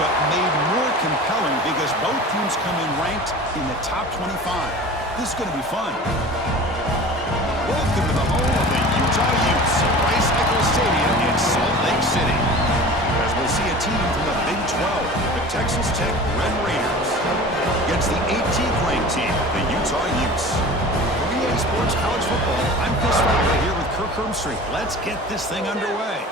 matchup made more compelling because both teams come in ranked in the top 25. This is going to be fun. Welcome to the home of the Utah Utes, Rice-Eccles Stadium in Salt Lake City. As we'll see a team from the Big 12, the Texas Tech Red Raiders, against the 18th ranked team, the Utah Utes. For EA Sports College Football, I'm Chris Farley here with Kirk Herbstreit. Let's get this thing underway.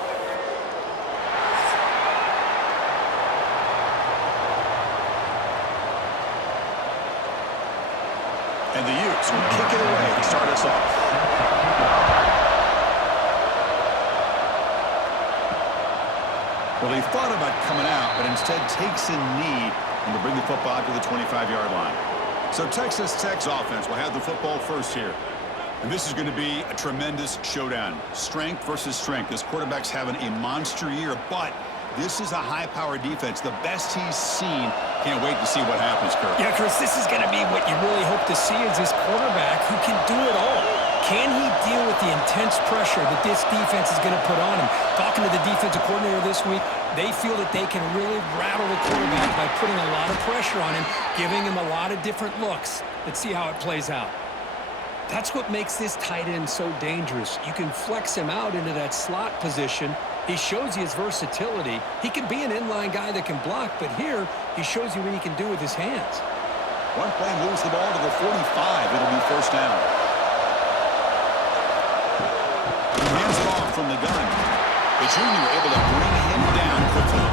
And the Utes will kick it away to start us off. Well, he thought about coming out, but instead takes a knee and to bring the football to the 25-yard line. So Texas Tech's offense will have the football first here. And this is going to be a tremendous showdown. Strength versus strength. This quarterback's having a monster year, but this is a high-powered defense, the best he's seen. Can't wait to see what happens, Kirk. Yeah, Chris, this is going to be what you really hope to see is this quarterback who can do it all. Can he deal with the intense pressure that this defense is going to put on him? Talking to the defensive coordinator this week, they feel that they can really rattle the quarterback by putting a lot of pressure on him, giving him a lot of different looks. Let's see how it plays out. That's what makes this tight end so dangerous. You can flex him out into that slot position. He shows you his versatility. He can be an inline guy that can block, but here he shows you what he can do with his hands. One play moves the ball to the 45. It'll be first down. Hands it off from the gun. The junior able to bring him down quickly.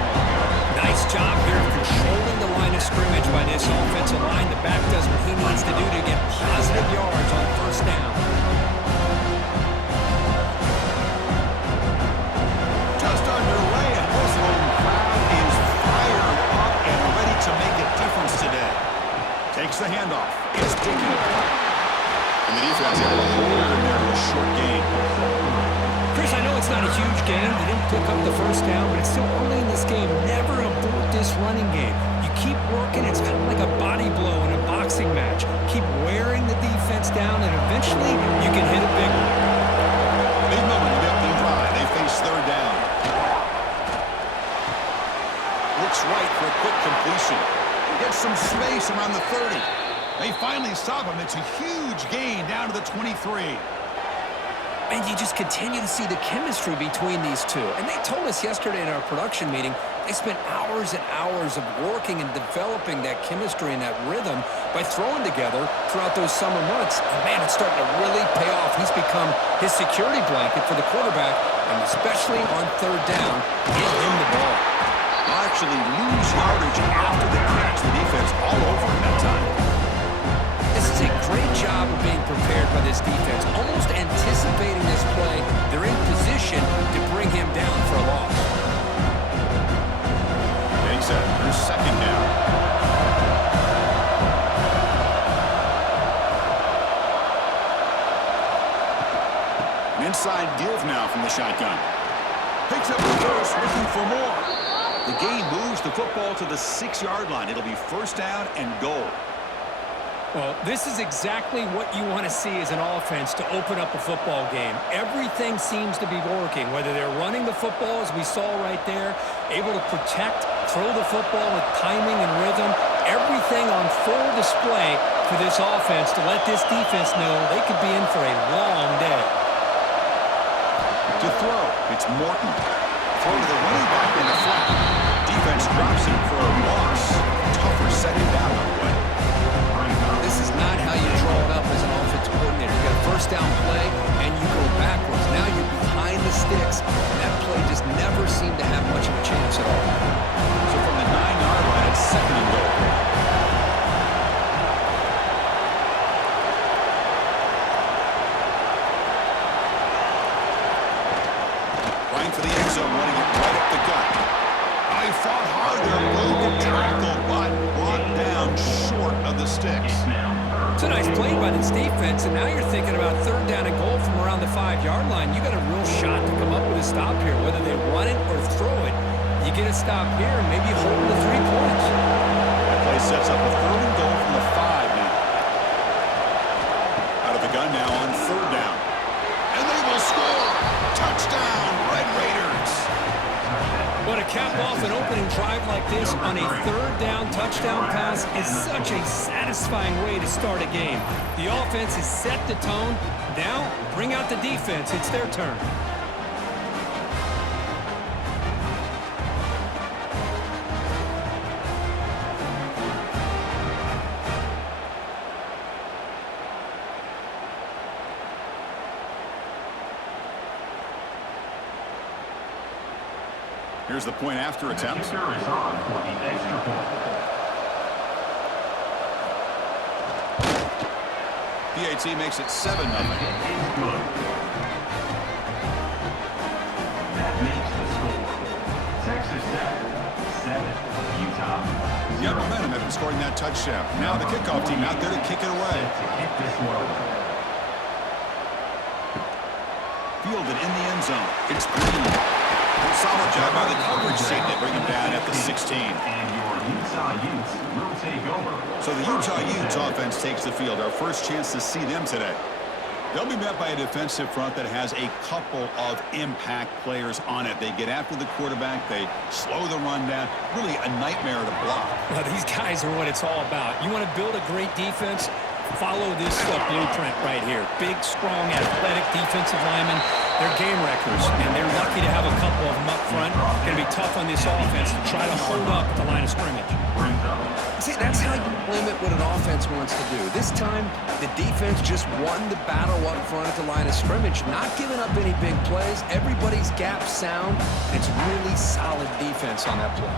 Nice job here of controlling the line of scrimmage by this offensive line. The back does what he needs to do to get positive yards on first down. Just underway, and this home crowd is fired up and ready to make a difference today. Takes the handoff. It's Dickey. And the defense able to hold him there with a short gain. Chris, I know it's not a huge game. They didn't pick up the first down, but it's still early in this game. Never abort this running game. You keep working. It's kind of like a body blow in a boxing match. Keep wearing the defense down, and eventually you can hit a big one. Big moment in the opening drive. They face third down. Looks right for a quick completion. Gets some space around the 30. They finally stop him. It's a huge gain down to the 23. And you just continue to see the chemistry between these two. And they told us yesterday in our production meeting, they spent hours and hours of working and developing that chemistry and that rhythm by throwing together throughout those summer months. And man, it's starting to really pay off. He's become his security blanket for the quarterback, and especially on third down, get him the ball. They'll actually lose yardage after the catch. The defense all over him that time. This is a great job of being prepared by this defense, almost anticipating this play. They're in position to bring him down for a loss. Getting set. Here's second down. An inside give now from the shotgun. Picks up the first, looking for more. The gain moves the football to the 6-yard line. It'll be first down and goal. Well, this is exactly what you want to see as an offense to open up a football game. Everything seems to be working, whether they're running the football, as we saw right there, able to protect, throw the football with timing and rhythm, everything on full display for this offense to let this defense know they could be in for a long day. To throw, it's Morton. Throw to the running back in the flat. Defense drops him for a loss. Tougher setting down on the way. This is not how you draw it up as an offensive coordinator. You got a first down play, and you go backwards. Now you're behind the sticks, and that play just never seemed to have much of a chance at all. So from the 9-yard line, it's second and goal. Going for the end zone, running it right up the gut. He fought hard there, broke a tackle, but brought down short of the sticks. It's a nice play by this defense, and now you're thinking about third down and goal from around the 5-yard line. You got a real shot to come up with a stop here, whether they run it or throw it. You get a stop here and maybe hold the 3 points. That play sets up a third and goal from the 5 now. Out of the gun now on third down. And they will score! Touchdown, Red Raiders! But to cap off an opening drive like like this on a third down touchdown pass is such a satisfying way to start a game. The offense has set the tone. Now, bring out the defense. It's their turn. Here's the point after attempt. Kicker is on for the extra point. PAT makes it 7-0. Is good. That makes the score. Texas Tech 7, Utah 0. Got momentum after scoring that touchdown. Now the kickoff team out there to kick it away. To kick this one away. Fielded in the end zone. It's Green. Solid job by the coverage team to bring him down at the 16. And your Utah Utes will take over. So the Utah Utes offense takes the field. Our first chance to see them today. They'll be met by a defensive front that has a couple of impact players on it. They get after the quarterback. They slow the run down. Really a nightmare to block. Well, these guys are what it's all about. You want to build a great defense? Follow this blueprint right here. Big, strong, athletic defensive linemen. They're game wreckers, and they're lucky to have a couple of them up front. Going to be tough on this offense to try to hold up at the line of scrimmage. See, that's how you limit what an offense wants to do. This time, the defense just won the battle up front at the line of scrimmage, not giving up any big plays. Everybody's gap sound. It's really solid defense on that play.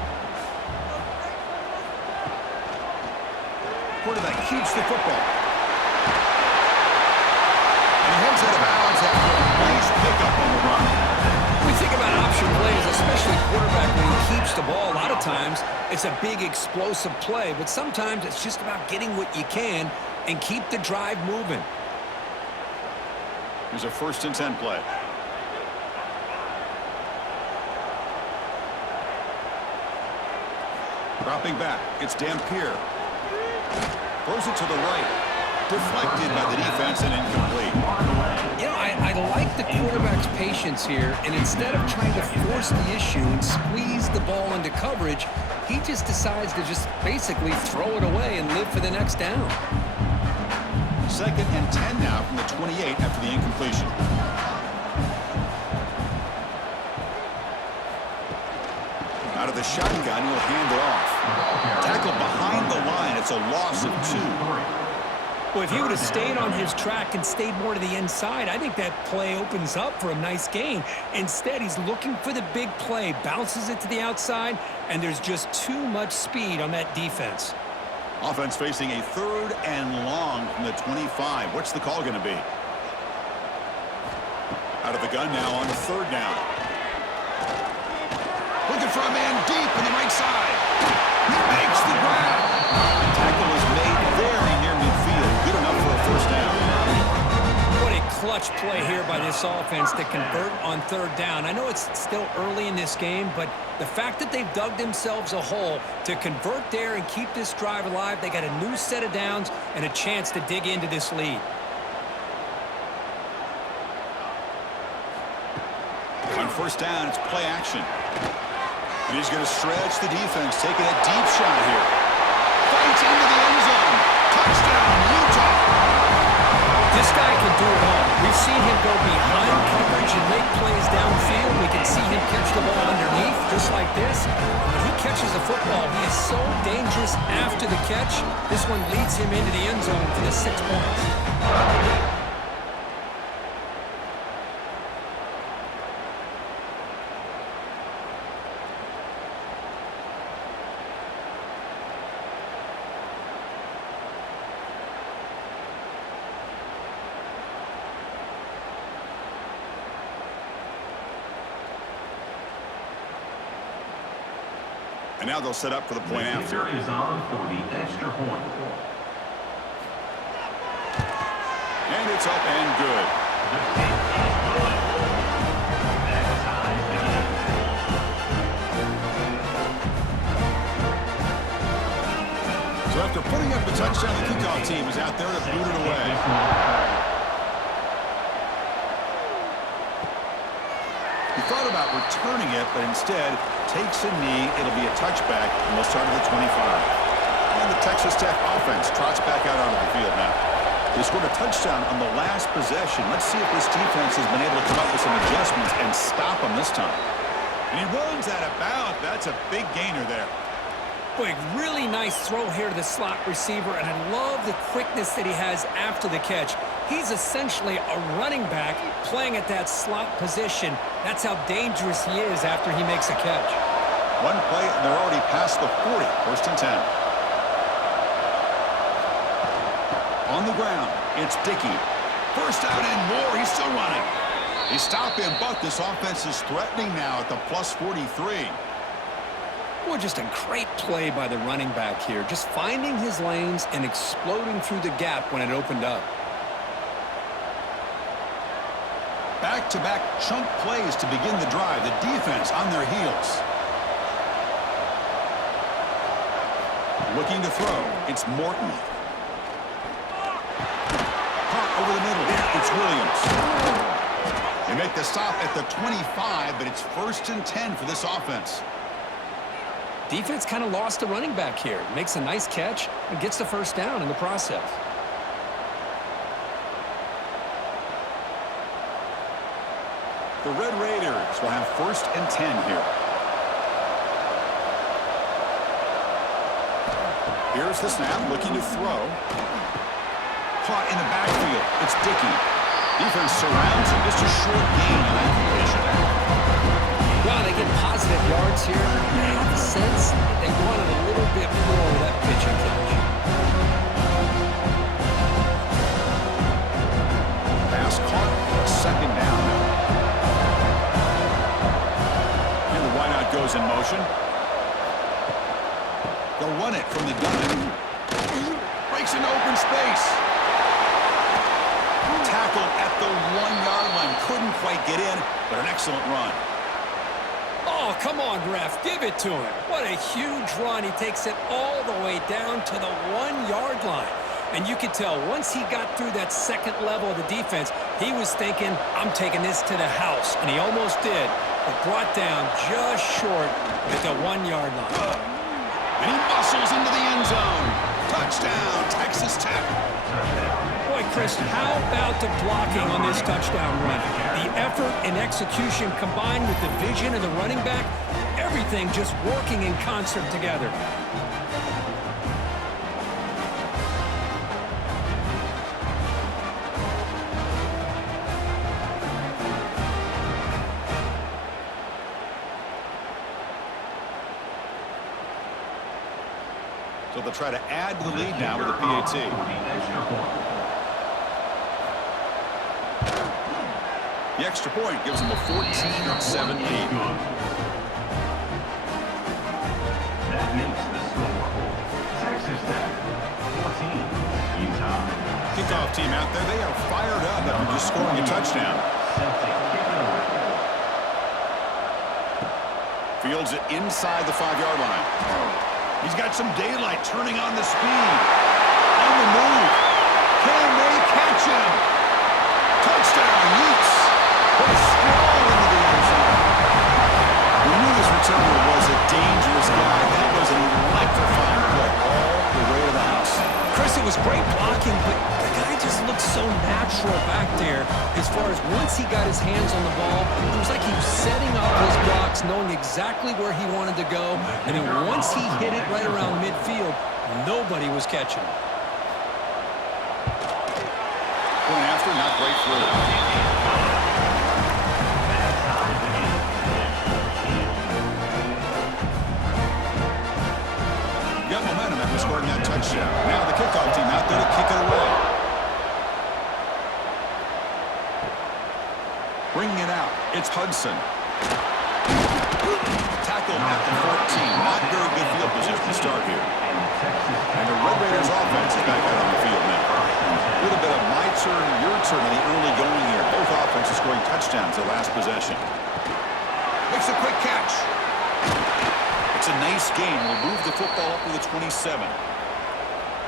Quarterback keeps the football. And he heads out of bounds after a nice pickup on the run. When we think about option plays, especially quarterback when he keeps the ball, a lot of times it's a big explosive play, but sometimes it's just about getting what you can and keep the drive moving. Here's a 1st and 10 play. Dropping back, it's Dampier. Throws it to the right. Deflected by the defense and incomplete. You know, I like the quarterback's patience here, and instead of trying to force the issue and squeeze the ball into coverage, he just decides to just basically throw it away and live for the next down. 2nd and 10 now from the 28 after the incompletion. Out of the shotgun, he'll hand it off. Tackle behind the line. It's a loss of 2. Well, if he would have stayed on his track and stayed more to the inside, I think that play opens up for a nice gain. Instead, he's looking for the big play, bounces it to the outside, and there's just too much speed on that defense. Offense facing a 3rd and long from the 25. What's the call going to be? Out of the gun now on 3rd down. Looking for a man deep in the right side. He makes the grab. Tackle is made very near midfield. Good enough for a 1st down. What a clutch play here by this offense to convert on 3rd down. I know it's still early in this game, but the fact that they've dug themselves a hole to convert there and keep this drive alive, they got a new set of downs and a chance to dig into this lead. On 1st down, it's play action. And he's going to stretch the defense, taking a deep shot here. Fights into the end zone. Touchdown, Utah. This guy can do it all. We've seen him go behind coverage and make plays downfield. We can see him catch the ball underneath, just like this. When he catches the football, he is so dangerous after the catch. This one leads him into the end zone for the 6 points. And now they'll set up for the point after. The kicker is on for the extra point. And it's up and good. The kick is good. That ties the game. So after putting up the touchdown, the kickoff team is out there to boot it away. He thought about returning it, but instead takes a knee. It'll be a touchback, and they'll start at the 25. And the Texas Tech offense trots back out onto the field now. They scored a touchdown on the last possession. Let's see if this defense has been able to come up with some adjustments and stop them this time. And he runs out of bounds. That's a big gainer there. Boy, really nice throw here to the slot receiver, and I love the quickness that he has after the catch. He's essentially a running back playing at that slot position. That's how dangerous he is after he makes a catch. One play, and they're already past the 40, 1st and 10. On the ground, it's Dickey. First out and more, he's still running. They stop him, but this offense is threatening now at the plus 43. Boy, just a great play by the running back here. Just finding his lanes and exploding through the gap when it opened up. Back-to-back chunk plays to begin the drive. The defense on their heels. Looking to throw. It's Morton. Caught over the middle. It's Williams. They make the stop at the 25, but it's 1st and 10 for this offense. Defense kind of lost the running back here. Makes a nice catch and gets the first down in the process. The Red Raiders will have 1st and 10 here. Here's the snap, looking to throw. Caught in the backfield. It's Dickey. Defense surrounds him. Just a short gain on that completion. Wow, they get positive yards here. I have the sense that they wanted a little bit more of that pitch and catch. Pass caught. 2nd down now. And the wideout goes in motion. They'll run it from the gun. Breaks into open space. Tackle at the 1-yard line. Couldn't quite get in, but an excellent run. Oh, come on, ref. Give it to him. What a huge run. He takes it all the way down to the 1-yard line. And you could tell once he got through that second level of the defense, he was thinking, I'm taking this to the house. And he almost did, but brought down just short at the 1-yard line. And he muscles into the end zone. Touchdown, Texas Tech. Boy, Chris, how about the blocking on this touchdown run? The effort and execution combined with the vision of the running back, everything just working in concert together. So they'll try to add to the lead now with a PAT. The extra point gives them a 14-7 lead. That makes the score. Texas Tech, 14. Utah. Kickoff team out there. They are fired up after just scoring a touchdown. Fields it inside the 5-yard line. He's got some daylight turning on the speed. On the move. Can they catch him? Touchdown, Utes. Put a straw into the end zone. We knew this returner was a dangerous guy. That was an electrifying play all the way to the house. Chris, it was great blocking, but the guy just looked so natural back there as far as once he got his hands on the ball, it was like he was setting up his blocks, knowing exactly where he wanted to go, and then once he hit it right around midfield, nobody was catching him. Going after, not right through. Got momentum after scoring that touchdown. Now the kickoff team out there to kick it away. Bringing it out, it's Hudson. Tackle at the 14. Not very good field position to start here. And the Red Raiders offense is back out on the field now. A little bit of my turn, your turn in the early going here. Both offenses scoring touchdowns the last possession. Makes a quick catch. It's a nice game. We'll move the football up to the 27.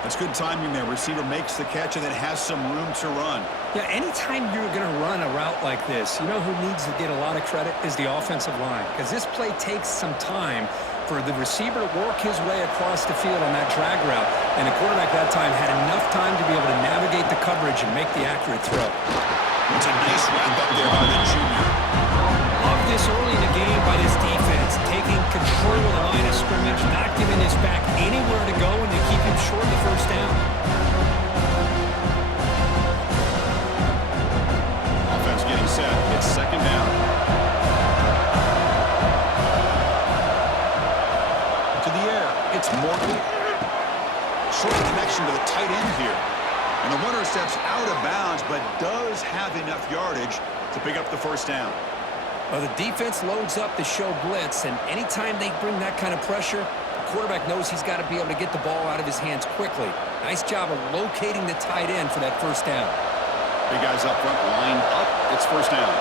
That's good timing there. Receiver makes the catch and then has some room to run. Yeah, anytime you're going to run a route like this, you know who needs to get a lot of credit is the offensive line, because this play takes some time for the receiver to work his way across the field on that drag route, and the quarterback that time had enough time to be able to navigate the coverage and make the accurate throw. It's a nice wrap up there by the junior. Love this early in the game by this defense, taking control of the line of scrimmage, not giving this back anywhere to go, and they keep him short of the first down. Offense getting set. It's second down. To the air. It's Morton. Short connection to the tight end here. And the runner steps out of bounds, but does have enough yardage to pick up the first down. Well, the defense loads up to show blitz, and anytime they bring that kind of pressure, the quarterback knows he's got to be able to get the ball out of his hands quickly. Nice job of locating the tight end for that first down. Big guys up front, lined up. It's first down.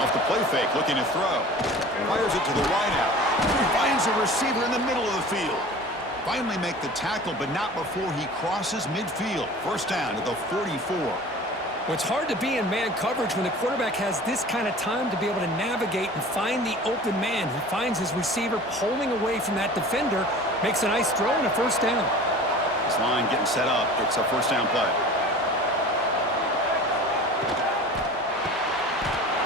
Off the play fake, looking to throw. Fires it to the wide out. Finds a receiver in the middle of the field. Finally make the tackle, but not before he crosses midfield. First down to the 44. Well, it's hard to be in man coverage when the quarterback has this kind of time to be able to navigate and find the open man. He finds his receiver pulling away from that defender, makes a nice throw and a first down. This line getting set up. It's a first down play.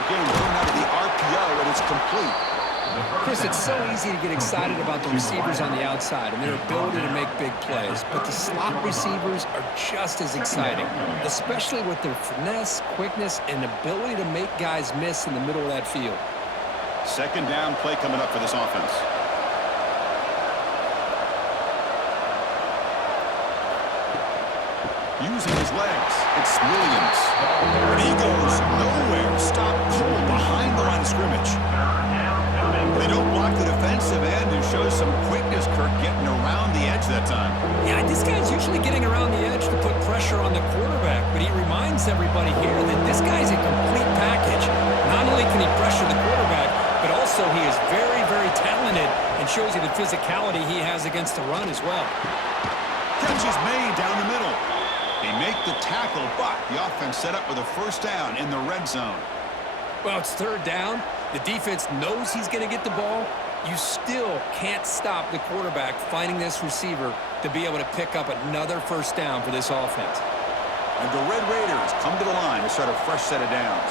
Again, going out of the RPO, and it's complete. Chris, it's so easy to get excited about the receivers on the outside and their ability to make big plays, but the slot receivers are just as exciting, especially with their finesse, quickness, and ability to make guys miss in the middle of that field. Second down play coming up for this offense. Using his legs, it's Williams. And he goes nowhere. Stop cold behind the line of scrimmage. They don't block the defensive end and show some quickness, Kirk, getting around the edge that time. Yeah, this guy's usually getting around the edge to put pressure on the quarterback, but he reminds everybody here that this guy's a complete package. Not only can he pressure the quarterback, but also he is very, very talented and shows you the physicality he has against the run as well. Catch is made down the middle. They make the tackle, but the offense set up with a first down in the red zone. Well, it's third down. The defense knows he's going to get the ball. You still can't stop the quarterback finding this receiver to be able to pick up another first down for this offense. And the Red Raiders come to the line to start a fresh set of downs.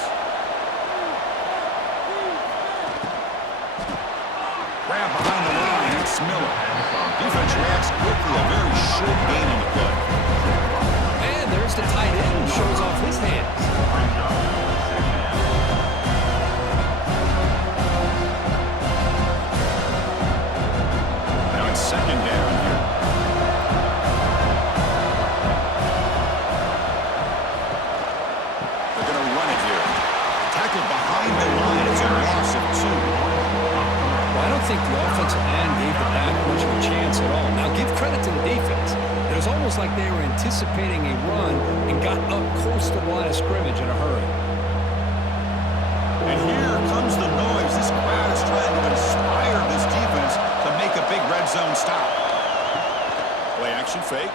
Grab behind the line, it's Miller. Defense reacts quickly, a very short gain on the play. And there's the tight end who shows off his hands. Second down here. They're going to run it here. Tackled behind the line. It's a loss of 2. Well, I don't think the offensive line gave the back much of a chance at all. Now, give credit to the defense. It was almost like they were anticipating a run and got up close to the line of scrimmage in a hurry. And here comes the noise. This crowd is trying to inspire this defense to make a big red zone stop. Play action fake,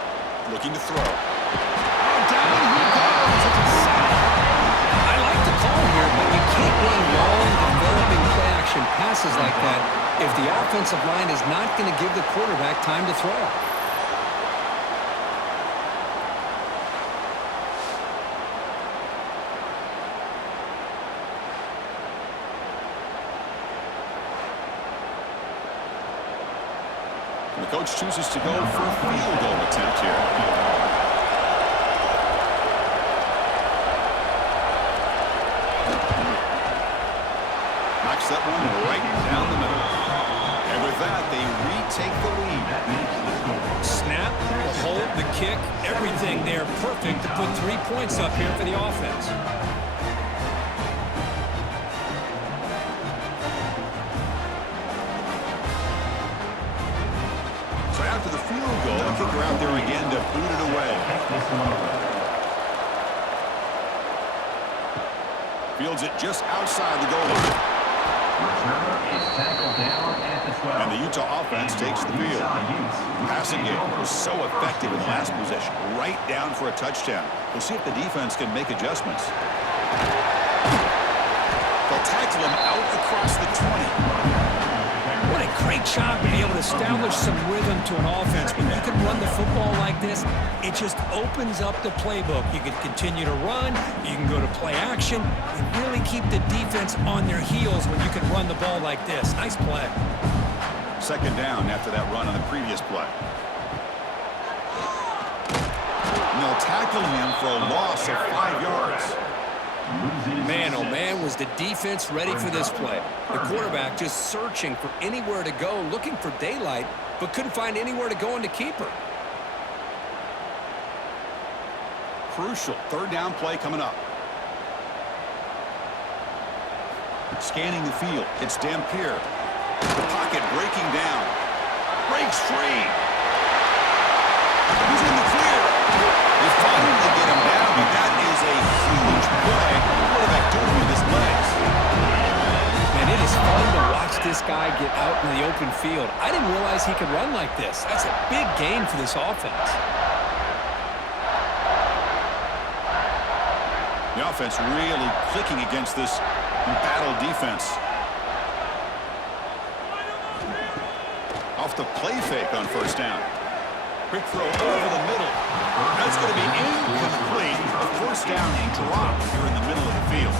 looking to throw. Oh, down he goes. It's a sack. I like the call here, but you can't run long, developing play action passes like that if the offensive line is not going to give the quarterback time to throw. The coach chooses to go for a field goal attempt here. Knocks that one right down the middle. And with that, they retake the lead. Snap, the hold, the kick, everything there perfect to put 3 points up here for the offense. So after the field goal, the kicker out there again to boot it away. Fields it just outside the goal line. Returner is tackled down at the 12. And the Wichita offense takes the field. Passing game was so effective in the last possession. Right down for a touchdown. We'll see if the defense can make adjustments. They'll tackle him out across the 20. What a great job to be able to establish some rhythm to an offense. When you can run the football like this, it just opens up the playbook. You can continue to run, you can go to play action, and really keep the defense on their heels when you can run the ball like this. Nice play. Second down after that run on the previous play. And they'll tackle him for a loss of 5 yards. Man, oh man, was the defense ready for this play. The quarterback just searching for anywhere to go, looking for daylight, but couldn't find anywhere to go on the keeper. Crucial third down play coming up. Scanning the field. It's Dampier. The pocket breaking down. Breaks free. He's in the clear. They finally get him down, and that is a huge play. Quarterback doing with his legs. Man, it is fun to watch this guy get out in the open field. I didn't realize he could run like this. That's a big gain for this offense. The offense really clicking against this embattled defense. Off the play fake on first down. Quick throw over the middle. That's going to be incomplete. A first down drop here in the middle of the field.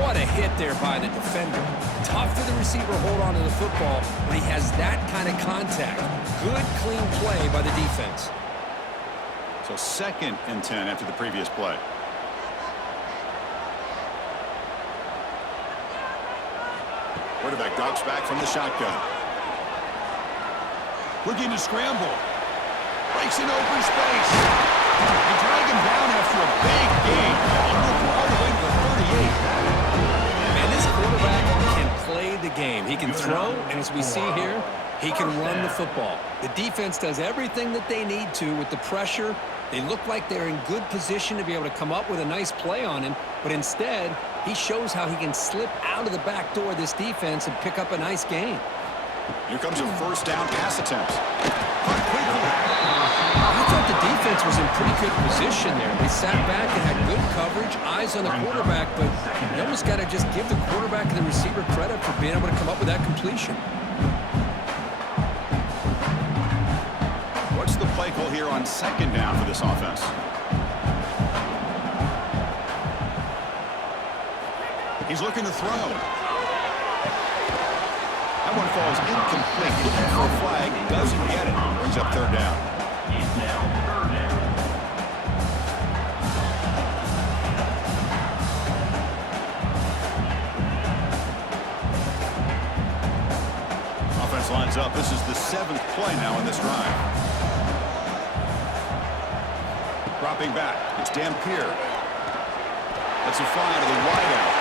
What a hit there by the defender. Tough for the receiver to hold on to the football when he has that kind of contact. Good, clean play by the defense. So 2nd and 10 after the previous play. Quarterback drops back from the shotgun. Looking to scramble. Breaks in open space. They drag him down after a big gain. All the way to the 38. Man, this quarterback can play the game. He can throw, and as we see here, he can run the football. The defense does everything that they need to with the pressure. They look like they're in good position to be able to come up with a nice play on him, but instead, he shows how he can slip out of the back door of this defense and pick up a nice gain. Here comes a first down pass attempt. Caught quickly. I thought the defense was in pretty good position there. They sat back and had good coverage, eyes on the quarterback, but you almost got to just give the quarterback and the receiver credit for being able to come up with that completion. What's the play call here on 2nd down for this offense? He's looking to throw. That one falls incomplete. Looking for a flag. Doesn't get it. Brings up 3rd down. Offense lines up. This is the 7th play now in this drive. Dropping back. It's Dampier. That's a fly to the wideout.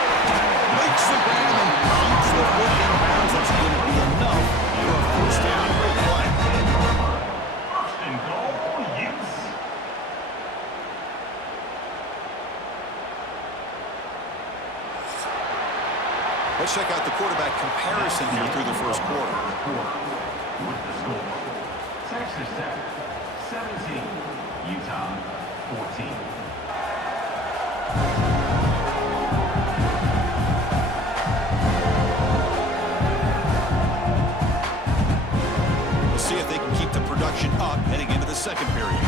Makes the grab and keeps the foot in bounds. That's going to be enough for a first down. Great play. First and goal, Utes. Let's check out the quarterback comparison here through the first quarter. With the score, Texas Tech 17, Utah 14. See if they can keep the production up heading into the 2nd period.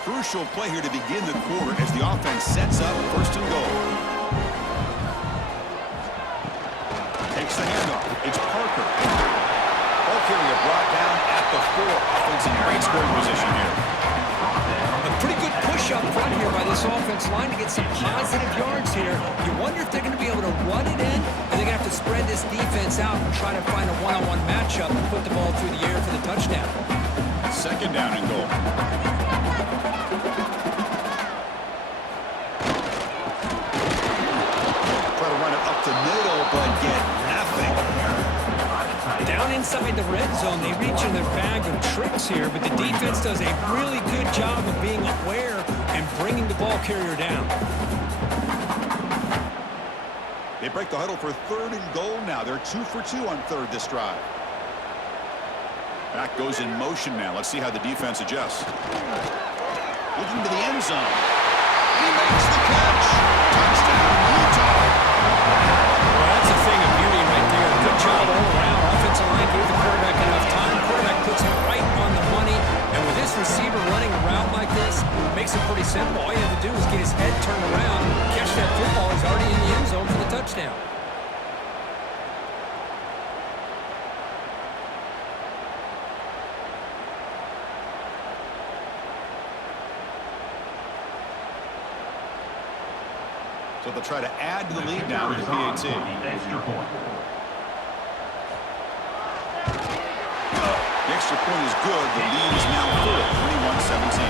Crucial play here to begin the quarter as the offense sets up 1st and goal. Takes the handoff. It's Parker. Ball carrier brought down at the 4. Offense in great scoring position here. A pretty good push up front here by this offense line to get some positive yards here. You wonder if they're going to be able to run it in, or they're going to have to spread this defense out and try to find a one-on-one matchup and put the ball through the air for the touchdown. 2nd down and goal. Try to run it up the middle, but get nothing. Down inside the red zone, they reach in their bag of tricks here, but the defense does a really good job of being aware and bringing the ball carrier down. They break the huddle for 3rd and goal now. They're 2 for 2 on 3rd this drive. Back goes in motion now. Let's see how the defense adjusts. Looking to the end zone. He makes the catch. Touchdown, Utah. Well, that's a thing of beauty right there. Good job all around. Offensive line gave the quarterback enough time. Quarterback puts it right on the money. And with this receiver running a route like this, makes it pretty simple. All you have to do is get his head turned around, catch that football. He's already in the end zone for the touchdown. So they'll try to add to the lead now with the PAT. The extra point. The extra point is good. The lead is now full, 21-17.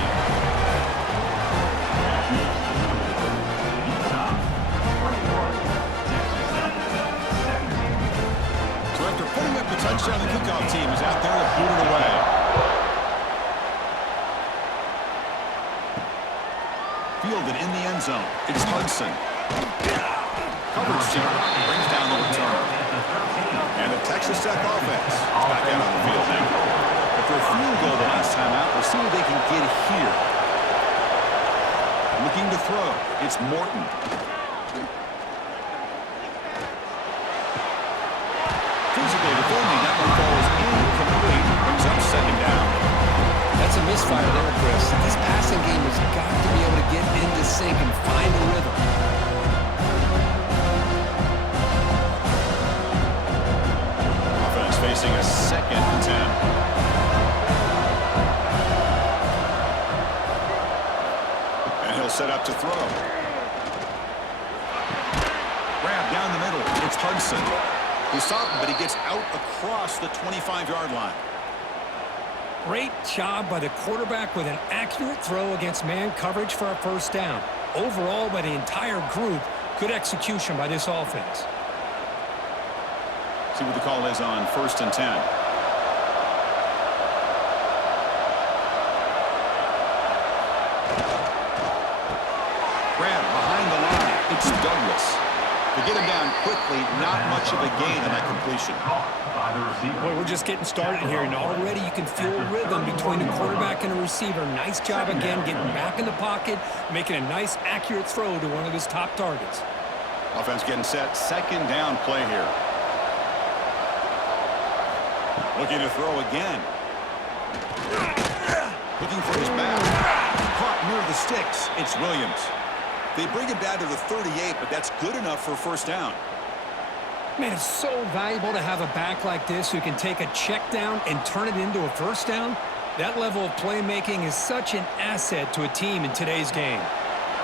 So after putting up the touchdown, the kickoff team is out there to boot it away. Fielded in the end zone. It's Hudson. Coverage team brings down the return. And the Texas Tech offense is back out on the field now. After a field goal the last time out, we'll see what they can get here. Looking to throw. It's Morton. Physically defending, that one falls incomplete. Brings up second down. That's a misfire there, Chris. This passing game has got to be able to get into sync and find a rhythm. Offense facing a 2nd and 10. And he'll set up to throw. Grab down the middle. It's Hudson. He stopped him, but he gets out across the 25-yard line. Great job by the quarterback with an accurate throw against man coverage for a first down. Overall, by the entire group, good execution by this offense. See what the call is on 1st and 10. Grab behind the line. It's Douglas. To get him down quickly, not much of a gain on that completion. By the receiver. Boy, we're just getting started here, and already you can feel rhythm between the quarterback and the receiver. Nice job again getting back in the pocket, making a nice, accurate throw to one of his top targets. Offense getting set. 2nd down play here. Looking to throw again. Looking for his back. Caught near the sticks. It's Williams. They bring it down to the 38, but that's good enough for a first down. Man, it's so valuable to have a back like this who can take a check down and turn it into a first down. That level of playmaking is such an asset to a team in today's game.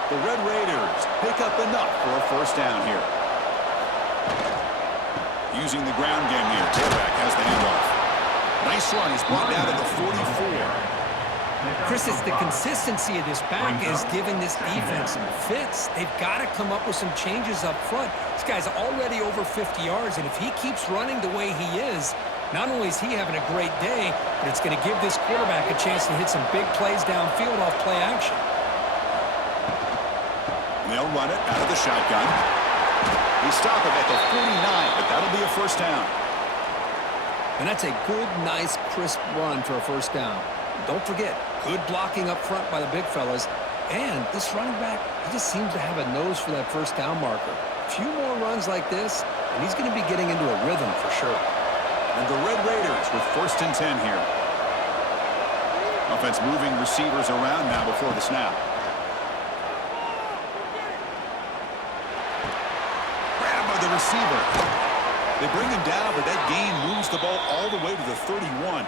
The Red Raiders pick up enough for a first down here. Using the ground game here. Tailback has the handoff. Nice run. He's brought down to the 44. Chris, it's the consistency of this back is giving this defense some fits. They've got to come up with some changes up front. This guy's already over 50 yards, and if he keeps running the way he is, not only is he having a great day, but it's going to give this quarterback a chance to hit some big plays downfield off play action. And they'll run it out of the shotgun. They stop him at the 49, but that'll be a first down. And that's a good, nice, crisp run for a first down. Don't forget, good blocking up front by the big fellas. And this running back, he just seems to have a nose for that first down marker. A few more runs like this, and he's going to be getting into a rhythm for sure. And the Red Raiders with 1st and 10 here. Offense moving receivers around now before the snap. Grabbed by the receiver. They bring him down, but that gain moves the ball all the way to the 31.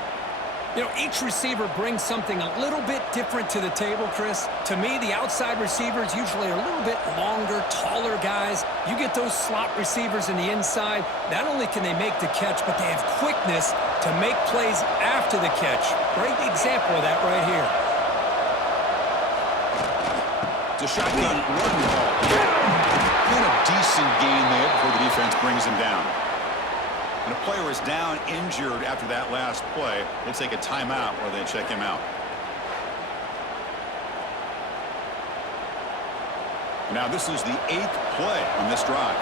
You know, each receiver brings something a little bit different to the table, Chris. To me, the outside receivers usually are a little bit longer, taller guys. You get those slot receivers in the inside, not only can they make the catch, but they have quickness to make plays after the catch. Great example of that right here. It's a shotgun run ball. And a decent gain there before the defense brings him down. And a player is down injured after that last play. We'll take a timeout where they check him out. Now this is the 8th play on this drive.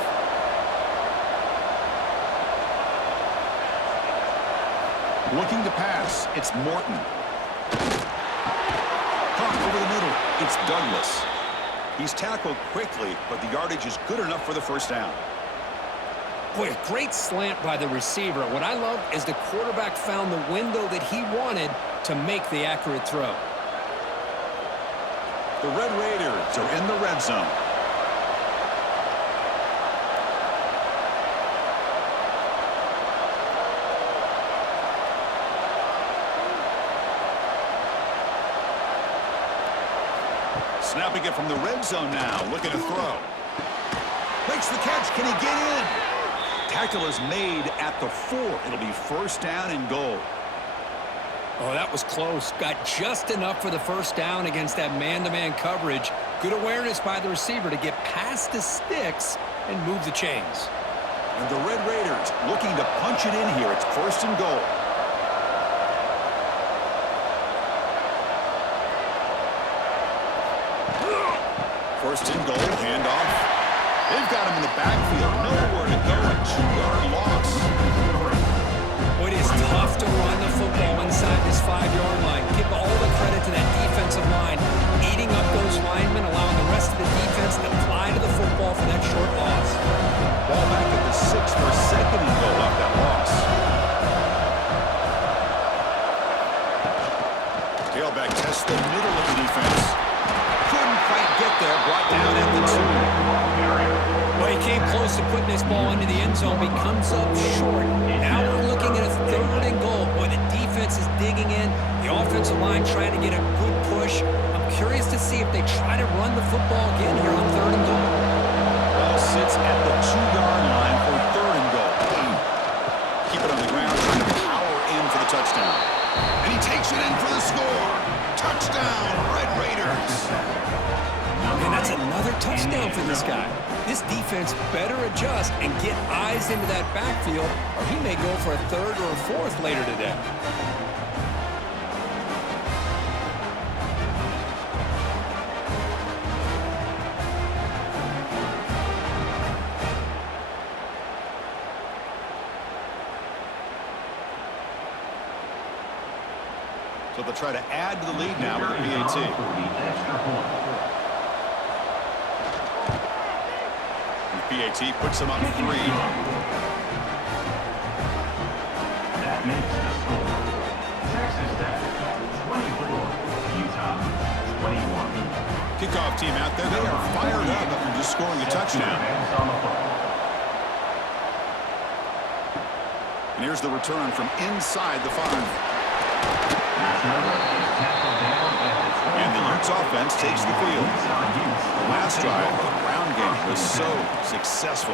Looking to pass. It's Morton. Caught over the middle. It's Douglas. He's tackled quickly, but the yardage is good enough for the first down. Boy, a great slant by the receiver. What I love is the quarterback found the window that he wanted to make the accurate throw. The Red Raiders are in the red zone. Snapping it from the red zone now, looking to throw. Makes the catch. Can he get in? Tackle is made at the 4. It'll be first down and goal. Oh, that was close. Got just enough for the first down against that man-to-man coverage. Good awareness by the receiver to get past the sticks and move the chains. And the Red Raiders looking to punch it in here. It's first and goal. First and goal, handoff. They've got him in the backfield. Nowhere to go. A 2-yard loss. Boy, it is tough to run the football inside this 5-yard line. Give all the credit to that defensive line, eating up those linemen, allowing the rest of the defense to fly to the football for that short loss. Ball back at the 6 for second and goal off that loss. Tailback tests the middle of the defense. Couldn't quite get there. Brought down at the 2. Well, he came close to putting this ball into the end zone, but he comes up short. Now we're looking at a third and goal. Boy, the defense is digging in. The offensive line trying to get a good push. I'm curious to see if they try to run the football again here on third and goal. Ball sits at the 2-yard line for third and goal. Keep it on the ground, trying to power in for the touchdown. And he takes it in for the score. Touchdown, Red Raiders. And that's another touchdown for this guy. This defense better adjust and get eyes into that backfield, or he may go for a third or a fourth later today. So they'll try to add to the lead now with a PAT. PAT puts them up 3. That makes the score. Texas Tech 24, Utah 21. Kickoff team out there. They are fired up after just scoring a touchdown. And here's the return from inside the 5. And the Utes offense takes the field. Last drive, the ground game was so successful.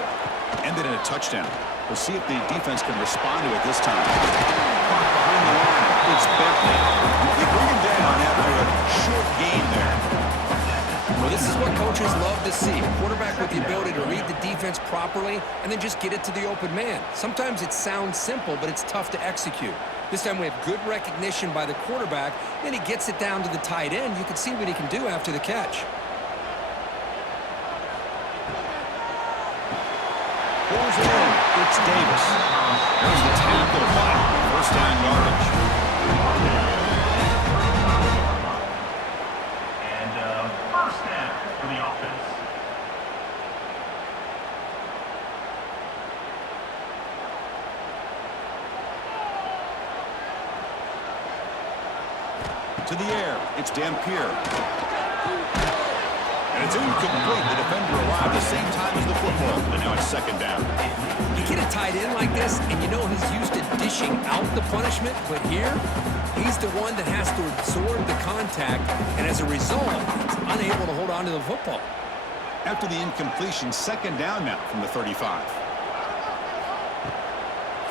Ended in a touchdown. We'll see if the defense can respond to it this time. Behind the line, it's Bentley. They bring him down after a short game there. Well, this is what coaches love to see. A quarterback with the ability to read the defense properly and then just get it to the open man. Sometimes it sounds simple, but it's tough to execute. This time we have good recognition by the quarterback. Then he gets it down to the tight end. You can see what he can do after the catch. Pulls it in. It's Davis. There's the tackle. First down yardage. And first down for the offense. To the air, it's Dampier. And it's incomplete. The defender arrived at the same time as the football. And now it's second down. You get a tight end like this, and you know he's used to dishing out the punishment, but here, he's the one that has to absorb the contact, and as a result, he's unable to hold on to the football. After the incompletion, second down now from the 35.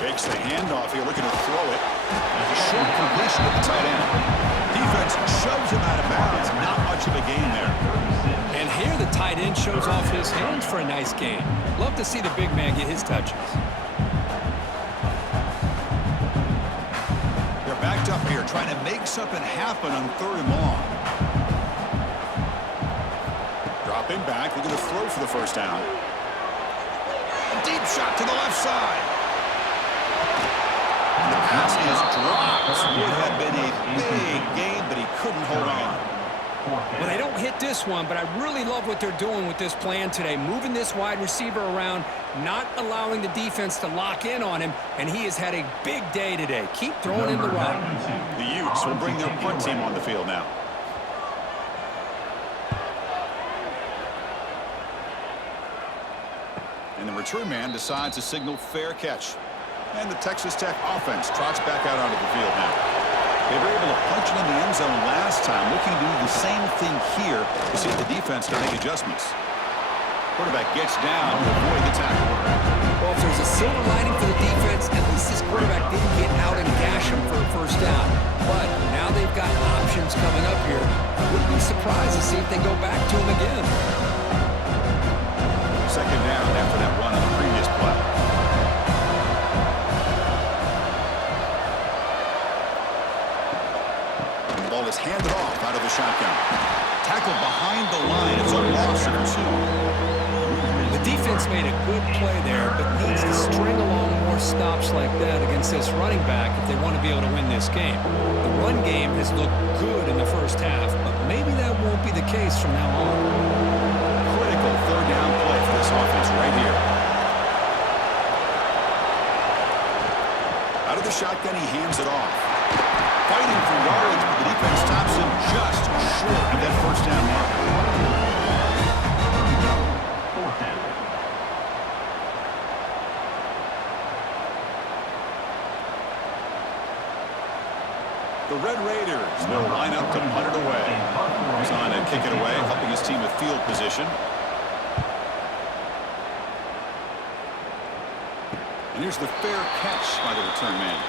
Fakes the handoff here, looking to throw it. Short completion at the tight end. Defense shoves him out of bounds. Not much of a gain there. And here the tight end shows off his hands for a nice gain. Love to see the big man get his touches. They're backed up here, trying to make something happen on third and long. Dropping back, looking to throw for the first down. A deep shot to the left side. The pass is dropped. This would have been a big game, but he couldn't hold on. Well, they don't hit this one, but I really love what they're doing with this plan today. Moving this wide receiver around, not allowing the defense to lock in on him, and he has had a big day today. Keep throwing in the rock. The Utes will bring their punt team on the field now. And the return man decides to signal fair catch. And the Texas Tech offense trots back out onto the field now. They were able to punch it in the end zone last time, looking to do the same thing here to see if the defense can make adjustments. Quarterback gets down to avoid the tackle. Well, if there's a silver lining for the defense, at least this quarterback didn't get out and gash him for a first down. But now they've got options coming up here. I wouldn't be surprised to see if they go back to him again. Second down after that run on the previous play. And the ball is handed off out of the shotgun. Tackled behind the line. It's a loss of 2. The defense made a good play there, but needs to string along more stops like that against this running back if they want to be able to win this game. The run game has looked good in the first half, but maybe that won't be the case from now on. Critical third down play for this offense right here. Out of the shotgun, he hands it off. Fighting for yards, but the defense stops him just short of that first down marker. The Red Raiders will line up to punt it away. He's on to kick it away, helping his team with field position. And here's the fair catch by the return man.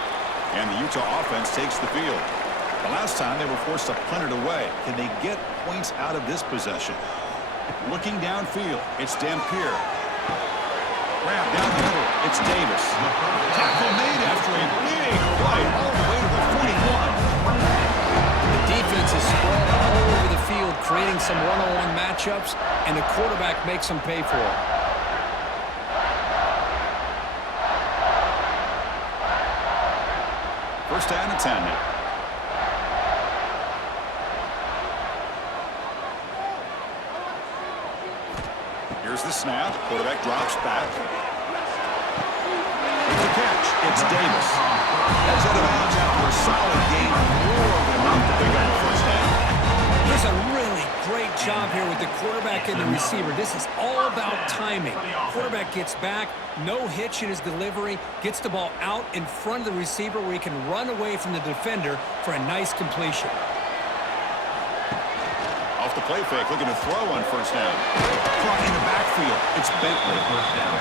And the Utah offense takes the field. The last time they were forced to punt it away. Can they get points out of this possession? Looking downfield, it's Dampier. Grab down the middle, it's Davis. Tackle made after a big play all the way to the 41. The defense is spread all over the field, creating some one-on-one matchups, and the quarterback makes them pay for it. First down and 10 now. Here's the snap. Quarterback drops back. With the catch, it's Davis. That's out of bounds after a solid game. More than enough to pick up the first down. There's a really great job here with the quarterback and the receiver. This is all about timing. Quarterback gets back, no hitch in his delivery, gets the ball out in front of the receiver where he can run away from the defender for a nice completion. Off the play fake, looking to throw on first down. Caught in the backfield, it's Bentley.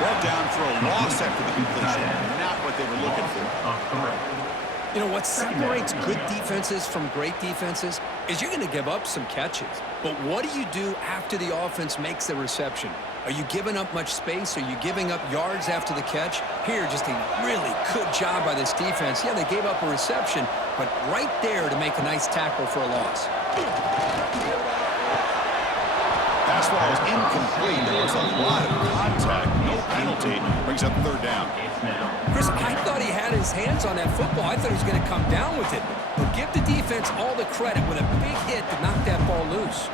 Brought down for a loss after the completion. Not what they were looking for. You know, what separates good defenses from great defenses is you're going to give up some catches. But what do you do after the offense makes the reception? Are you giving up much space? Are you giving up yards after the catch? Here, just a really good job by this defense. Yeah, they gave up a reception, but right there to make a nice tackle for a loss. Pass ball is incomplete. There was a lot of contact. No penalty. Brings up third down. Chris, I thought he had his hands on that football. I thought he was going to come down with it. But give the defense all the credit with a big hit to knock that ball loose.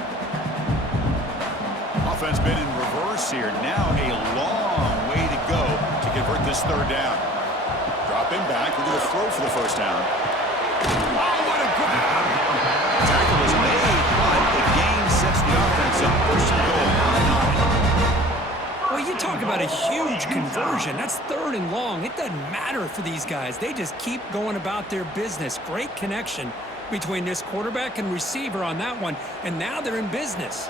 Offense been in reverse here. Now a long way to go to convert this third down. Dropping back. We're going to throw for the first down. Oh, what a grab! Tackle is made, but the gain sets the offense up. First and goal. Well, you talk about a huge conversion. That's third and long. It doesn't matter for these guys. They just keep going about their business. Great connection between this quarterback and receiver on that one, and now they're in business.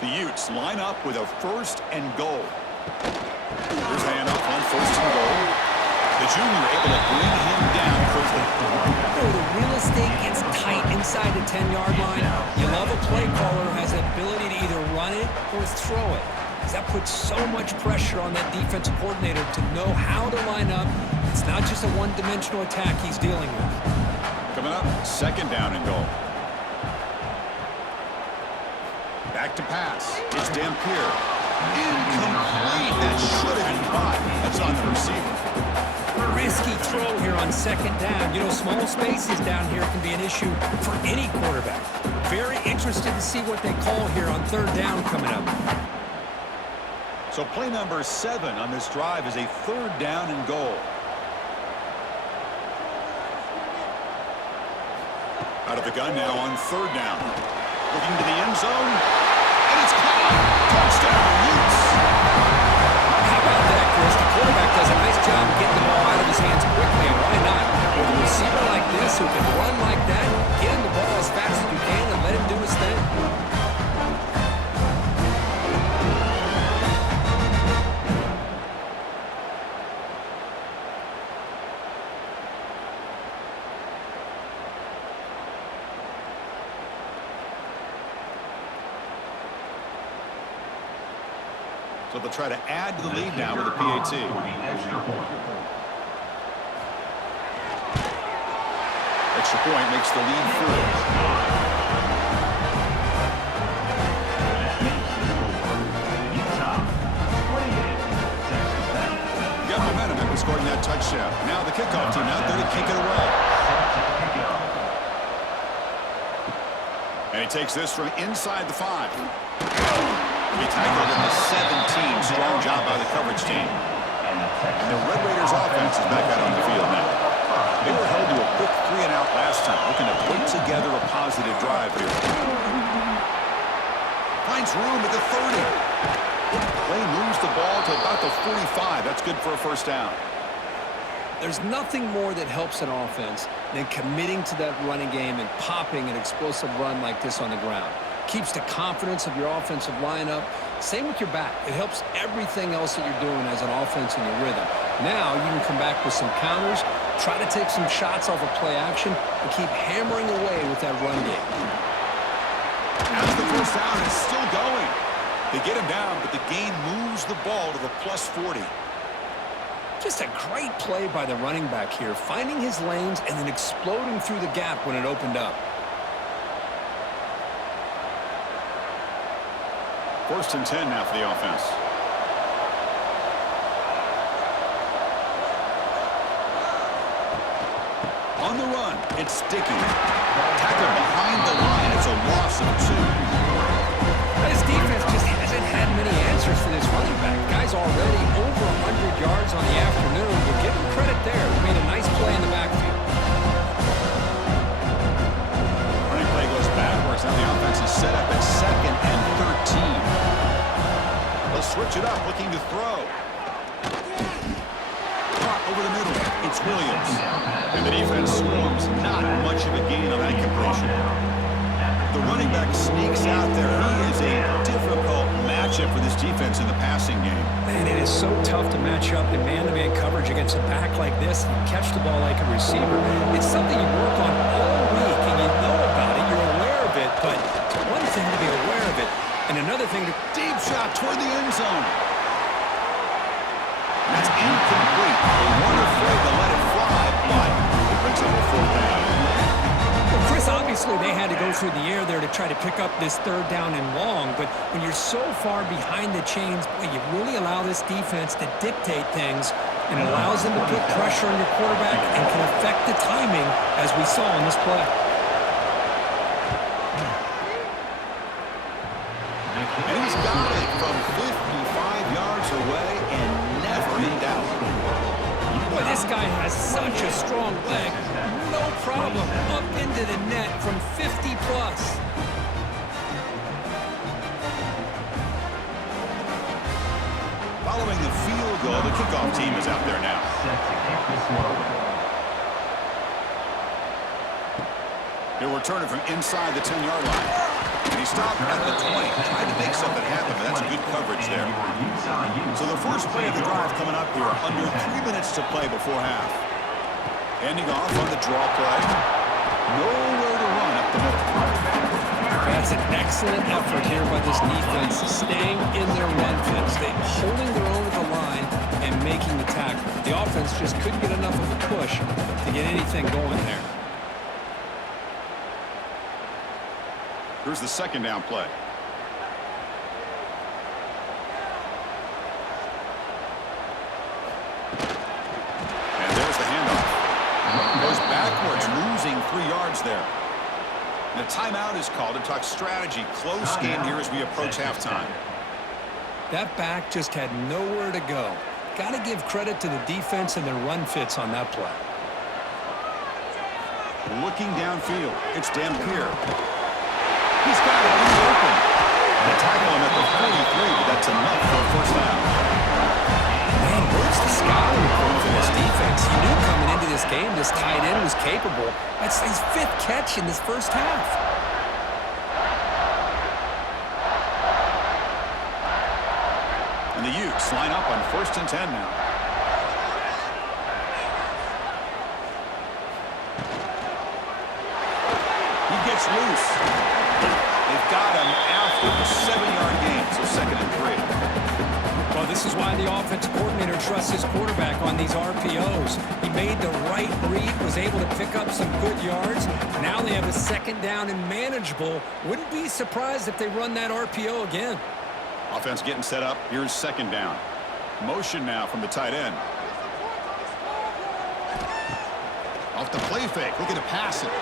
The Utes line up with a first and goal. Here's the handoff on first and goal. The junior able to bring him down quickly. The real estate gets tight inside the 10-yard line. You love a play caller who has the ability to either run it or throw it. That puts so much pressure on that defensive coordinator to know how to line up. It's not just a one-dimensional attack he's dealing with. Coming up, second down and goal. Back to pass. It's Dampier. Incomplete. That should have been caught. That's on the receiver. Risky throw here on second down. You know, small spaces down here can be an issue for any quarterback. Very interested to see what they call here on third down coming up. So play number 7 on this drive is a third down and goal. Out of the gun now on third down. Looking to the end zone. And it's caught. Touchdown, Utes. How about that, Chris? The quarterback does a nice job getting the ball out of his hands quickly, and why not? With a receiver like this who can run like that, get him the ball as fast as you can and let him do his thing. So they'll try to add to the lead now with a PAT. Extra point makes the lead 4. You got momentum after scoring that touchdown. Now the kickoff team out there to kick it away. And he takes this from inside the 5. He tackled at the 17. Strong job by the coverage team. And the Red Raiders offense is back out on the field now. They were held to a quick 3-and-out last time, looking to put together a positive drive here. Finds room at the 30. Play moves the ball to about the 45. That's good for a first down. There's nothing more that helps an offense than committing to that running game and popping an explosive run like this on the ground. Keeps the confidence of your offensive lineup. Same with your back. It helps everything else that you're doing as an offense in your rhythm. Now you can come back with some counters, try to take some shots off of play action, and keep hammering away with that run game. As the first down is still going. They get him down, but the gain moves the ball to the plus 40. Just a great play by the running back here, finding his lanes and then exploding through the gap when it opened up. First and 10 now for the offense. On the run, it's Sticky. Tackled behind the line. It's a loss of 2. This defense just hasn't had many answers for this running back. Guy's already over 100 yards on the afternoon, but give him credit there. He made a nice play in the backfield. Running play goes backwards. Now the offense is set up at 2nd and 13. They'll switch it up, looking to throw. Caught over the middle. It's Williams. And the defense swarms. Not much of a gain on that completion. The running back sneaks out there. He is a difficult matchup for this defense in the passing game. Man, it is so tough to match up in man-to-man coverage against a back like this and catch the ball like a receiver. It's something you work on all week, and you know about it. You're aware of it, but it's one thing to be aware of it, and another thing to... Deep shot toward the end zone. That's incomplete. They weren't afraid to let it fly, but it brings up a 4th down. Well, Chris, obviously they had to go through the air there to try to pick up this third down and long, but when you're so far behind the chains, boy, you really allow this defense to dictate things, and it allows them to put pressure on your quarterback and can affect the timing, as we saw in this play. And he's got it from 55 yards away and never in doubt. Boy, this guy has such a strong leg. No problem. Up into the net from 50 plus. Following the field goal, the kickoff team is out there now. He'll return it from inside the 10-yard line. And he stopped at the 20, trying to make something happen, but that's good coverage there. So the first play of the drive coming up here, under 3 minutes to play before half. Handing off on the draw play. Nowhere to run up the middle. That's an excellent effort here by this defense, staying in their run fence. They're holding their own at the line and making the tackle. The offense just couldn't get enough of a push to get anything going there. Here's the second down play. And there's the handoff. yards there. And a timeout is called to talk strategy. Close game here as we approach halftime. That back just had nowhere to go. Got to give credit to the defense and their run fits on that play. Looking downfield, it's Dampier. He's got it. He's open. They tackle him at the 43, but that's enough for a first down. Man, where's the scouting report for this defense? You knew coming into this game this tight end was capable. That's his 5th catch in this first half. And the Utes line up on 1st and 10 now. He gets loose. They've got him after the 7-yard gain, so 2nd and 3. Well, this is why the offensive coordinator trusts his quarterback on these RPOs. He made the right read, was able to pick up some good yards. Now they have a 2nd down and manageable. Wouldn't be surprised if they run that RPO again. Offense getting set up. Here's 2nd down. Motion now from the tight end. Off the play fake. Looking to pass it.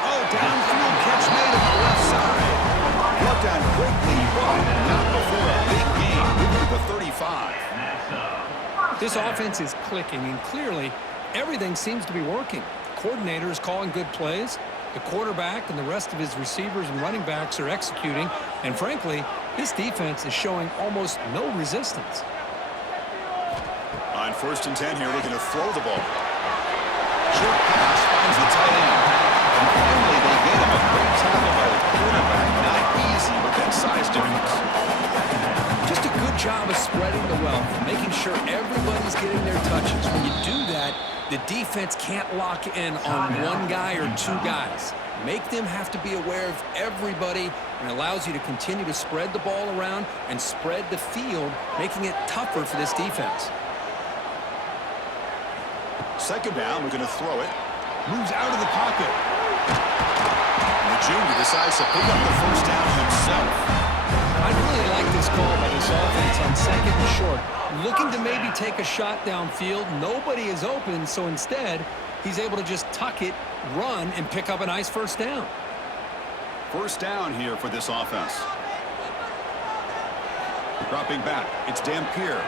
Oh, downfield catch made on the left side. Brought down quickly, but not before a big gain. Moving to the 35. This offense is clicking, and clearly everything seems to be working. The coordinator is calling good plays. The quarterback and the rest of his receivers and running backs are executing. And frankly, this defense is showing almost no resistance. On 1st and 10 here, looking to throw the ball. Short pass finds the tight end. And finally, they get him a great tackle by the quarterback. Not easy with that size difference. Just a good job of spreading the wealth, making sure everybody's getting their touches. When you do that, the defense can't lock in on one guy or 2 guys. Make them have to be aware of everybody, and allows you to continue to spread the ball around and spread the field, making it tougher for this defense. 2nd down, we're going to throw it. Moves out of the pocket. And the junior decides to pick up the first down himself. I really like this call by this offense on 2nd and short. Looking to maybe take a shot downfield. Nobody is open, so instead, he's able to just tuck it, run, and pick up a nice first down. First down here for this offense. Dropping back, it's Dampier.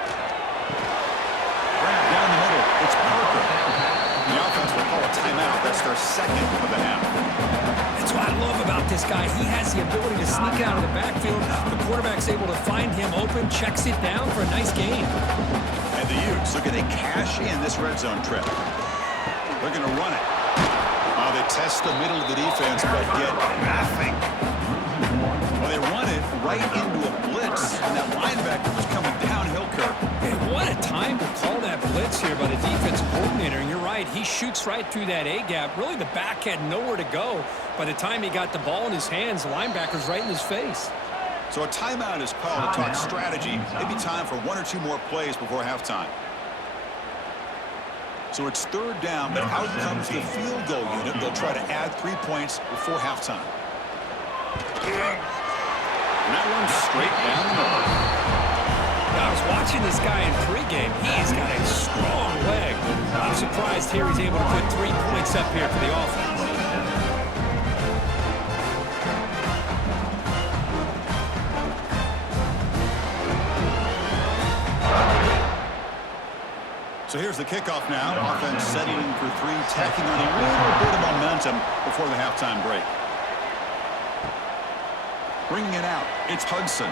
Grab down the middle, it's Parker. The offense will call a timeout. That's their 2nd of the half. That's what I love about this guy. He has the ability to sneak out of the backfield. The quarterback's able to find him open, checks it down for a nice gain. And the Utes, look at they cash in this red zone trip. They're going to run it. They test the middle of the defense, but get nothing. Well, they run it right into a blitz, and that linebacker was coming downhill, Kirk. And what a time to call that blitz here by the defensive coordinator. And you're right, he shoots right through that A-gap. Really, the back had nowhere to go. By the time he got the ball in his hands, the linebacker's right in his face. So a timeout is called to talk strategy. Maybe time for 1 or 2 more plays before halftime. So it's 3rd down, but out comes the field goal unit. They'll try to add 3 points before halftime. And that one's straight down the middle. Now, I was watching this guy in pregame. He's got a strong leg. I'm surprised here he's able to put 3 points up here for the offense. So here's the kickoff now. Offense setting in for 3, tacking on a little bit of momentum before the halftime break. Bringing it out, it's Hudson.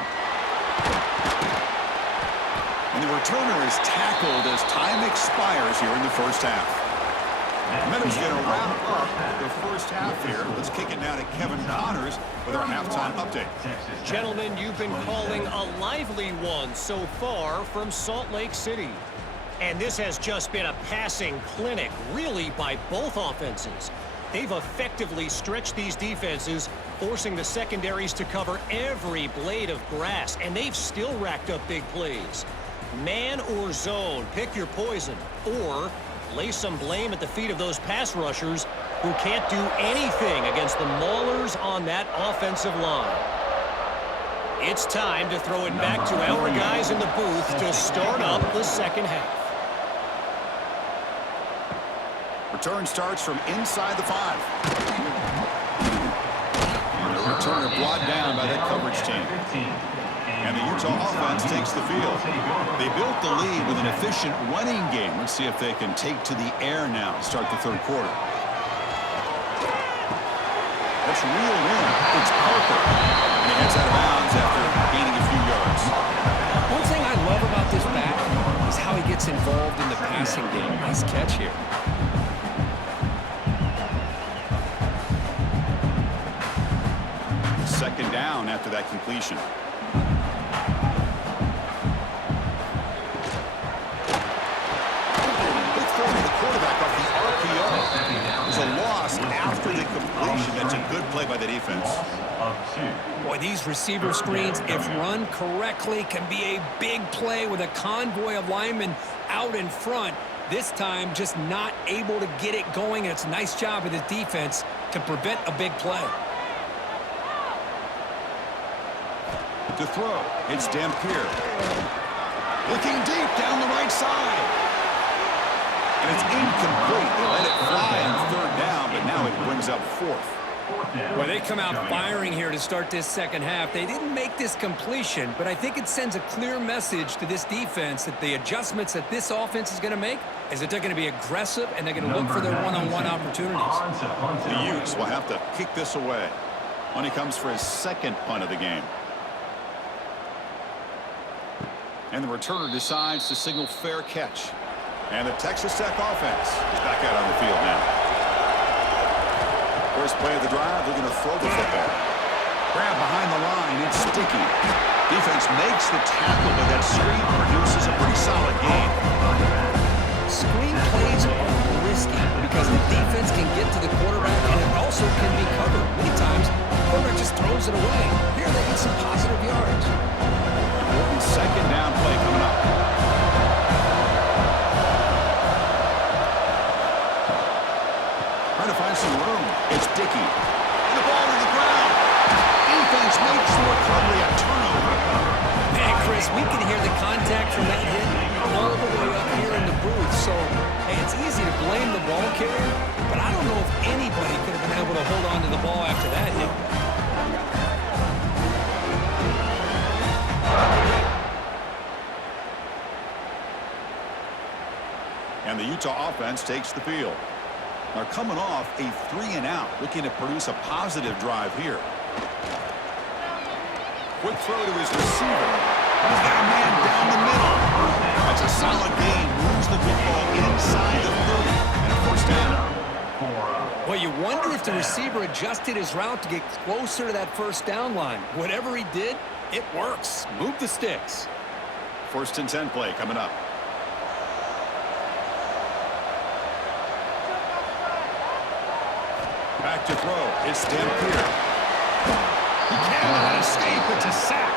And the returner is tackled as time expires here in the first half. Meadows going to wrap up the first half here. Let's kick it now to Kevin Connors with our halftime update. Gentlemen, you've been calling a lively one so far from Salt Lake City. And this has just been a passing clinic, really, by both offenses. They've effectively stretched these defenses, forcing the secondaries to cover every blade of grass, and they've still racked up big plays. Man or zone, pick your poison, or lay some blame at the feet of those pass rushers who can't do anything against the maulers on that offensive line. It's time to throw it back to our guys in the booth to start up the second half. Return starts from inside the 5. And the returner brought down by that coverage team. And the Utah offense takes the field. They built the lead with an efficient running game. Let's see if they can take to the air now to start the third quarter. That's reeled in. It's Parker. And he heads out of bounds after gaining a few yards. One thing I love about this back is how he gets involved in the passing game. Nice catch here. Second down after that completion. Quick throw to the quarterback off the RPO. It's a loss after the completion. That's a good play by the defense. Boy, these receiver screens, if run correctly, can be a big play with a convoy of linemen out in front. This time, just not able to get it going. And it's a nice job of the defense to prevent a big play. To throw, it's Dampier. Looking deep down the right side. And it's incomplete. They let it fly on third down, but now it brings up fourth. Well, they come out firing here to start this second half. They didn't make this completion, but I think it sends a clear message to this defense that the adjustments that this offense is going to make is that they're going to be aggressive and they're going to look for their one-on-one opportunities. The Utes will have to kick this away when he comes for his second punt of the game. And the returner decides to signal fair catch. And the Texas Tech offense is back out on the field now. First play of the drive, they're going to throw the football. Grab behind the line, it's Sticky. Defense makes the tackle, but that screen produces a pretty solid gain. Screen plays are risky because the defense can get to the quarterback and it also can be covered. Many times, the quarterback just throws it away. Here they get some positive yards. Important second down play coming up. Trying to find some room. It's Dickey. The ball to the ground. Defense makes the recovery, a turnover. Man, Chris, we can hear the contact from that hit all the way up here in the booth. So, hey, it's easy to blame the ball carrier, but I don't know if anybody could have been able to hold on to the ball after that hit. And the Utah offense takes the field. They're coming off a 3-and-out, looking to produce a positive drive here. Quick throw to his receiver. He's got a man down the middle. That's a solid gain. Moves the football inside the 30 and a first down. Well, you wonder if the receiver adjusted his route to get closer to that first down line. Whatever he did, it works. Move the sticks. First and 10 play coming up. Back to throw. It's Dampier. He cannot escape. It's a sack.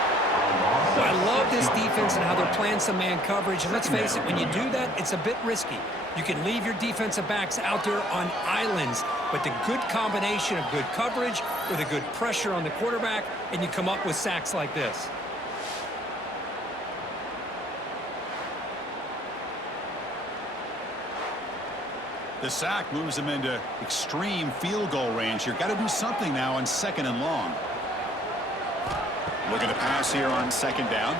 Well, I love this defense and how they're playing some man coverage. And let's face it, when you do that, it's a bit risky. You can leave your defensive backs out there on islands, but the good combination of good coverage with a good pressure on the quarterback, and you come up with sacks like this. The sack moves him into extreme field goal range here. Got to do something now on second and long. Looking to pass here on second down.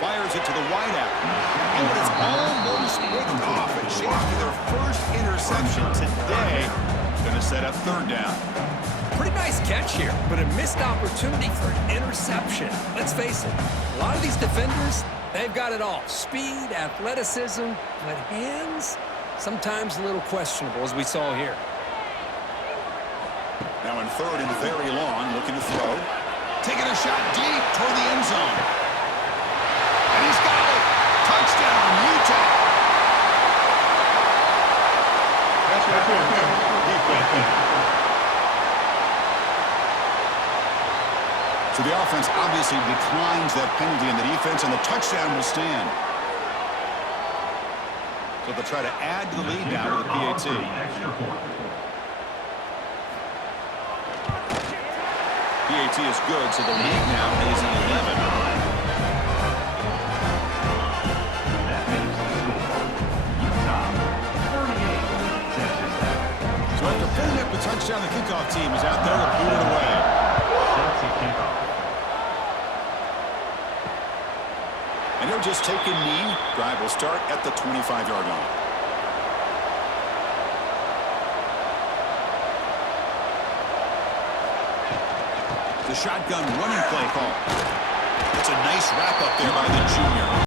Fires it to the wideout. And it's almost picked off. A chance for their first interception today. Going to set up third down. Pretty nice catch here, but a missed opportunity for an interception. Let's face it, a lot of these defenders, they've got it all. Speed, athleticism, but hands, sometimes a little questionable, as we saw here. Now in third and very long, looking to throw. Taking a shot deep toward the end zone. And he's got it. Touchdown, Utah. So the offense obviously declines that penalty in the defense, and the touchdown will stand. So they'll try to add to the lead now with the PAT. PAT is good, so the lead now is 11. That makes the score Utah 38, Texas Tech The touchdown, the kickoff team is out there to boot it away. Celtic kickoff. And he'll just take a knee. Drive will start at the 25-yard line. The shotgun running play call. That's a nice wrap up there by the junior.